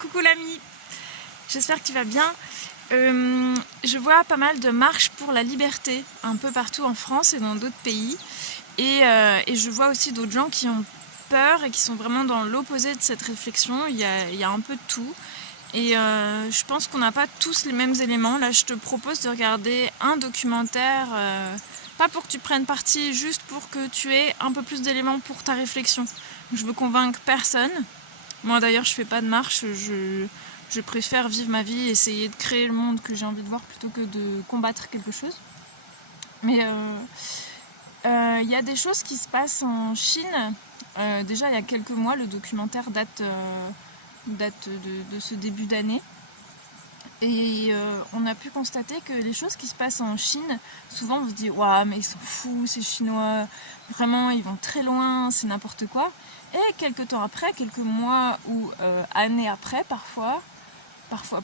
Coucou l'ami, j'espère que tu vas bien. Je vois pas mal de marches pour la liberté un peu partout en France et dans d'autres pays. Et je vois aussi d'autres gens qui ont peur et qui sont vraiment dans l'opposé de cette réflexion. Il y a un peu de tout. Et je pense qu'on n'a pas tous les mêmes éléments. Là, je te propose de regarder un documentaire, pas pour que tu prennes parti, juste pour que tu aies un peu plus d'éléments pour ta réflexion. Je veux convaincre personne. Moi d'ailleurs, je fais pas de marche, je préfère vivre ma vie, essayer de créer le monde que j'ai envie de voir plutôt que de combattre quelque chose. Mais y a des choses qui se passent en Chine. Déjà, il y a quelques mois, le documentaire date de ce début d'année. Et on a pu constater que les choses qui se passent en Chine, souvent on se dit « Waouh, mais ils sont fous, ces Chinois, vraiment, ils vont très loin, c'est n'importe quoi ». Et quelques temps après, quelques mois ou années après parfois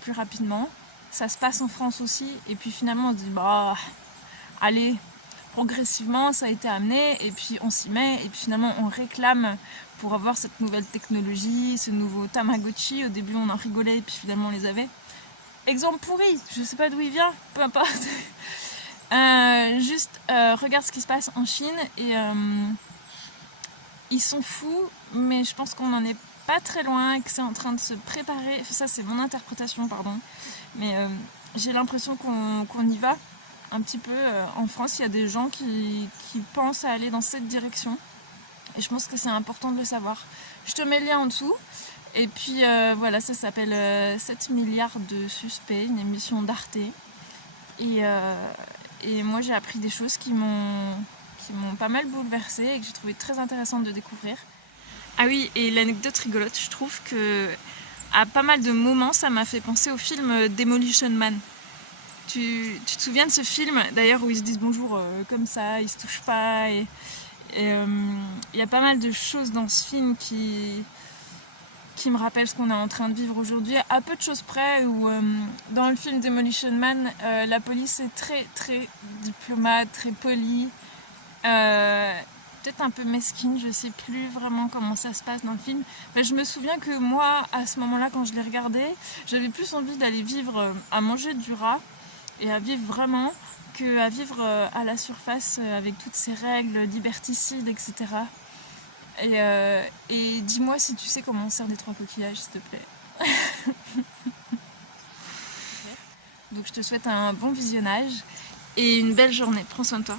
plus rapidement, ça se passe en France aussi. Et puis finalement on se dit « Bah, allez, progressivement ça a été amené et puis on s'y met et puis finalement on réclame pour avoir cette nouvelle technologie, ce nouveau Tamagotchi. Au début on en rigolait et puis finalement on les avait. Exemple pourri, je sais pas d'où il vient, peu importe. Regarde ce qui se passe en Chine et ils sont fous, mais je pense qu'on n'en est pas très loin et que c'est en train de se préparer. Enfin, ça c'est mon interprétation, pardon. Mais j'ai l'impression qu'on y va un petit peu. En France, il y a des gens qui pensent à aller dans cette direction. Et je pense que c'est important de le savoir. Je te mets le lien en dessous. Et puis voilà, ça s'appelle 7 milliards de suspects, une émission d'Arte. Et moi j'ai appris des choses qui m'ont pas mal bouleversée et que j'ai trouvé très intéressantes de découvrir. Ah oui, et l'anecdote rigolote, je trouve que à pas mal de moments ça m'a fait penser au film Demolition Man. Tu te souviens de ce film d'ailleurs où ils se disent bonjour comme ça, ils se touchent pas et y a pas mal de choses dans ce film qui me rappelle ce qu'on est en train de vivre aujourd'hui, à peu de choses près, où dans le film Demolition Man, la police est très très diplomate, très polie, peut-être un peu mesquine, je sais plus vraiment comment ça se passe dans le film, mais je me souviens que moi, à ce moment-là, quand je l'ai regardé, j'avais plus envie d'aller vivre à manger du rat, et à vivre vraiment, qu'à vivre à la surface avec toutes ces règles liberticides, etc. Et dis-moi si tu sais comment on sert des 3 coquillages, s'il te plaît. Donc je te souhaite un bon visionnage et une belle journée. Prends soin de toi.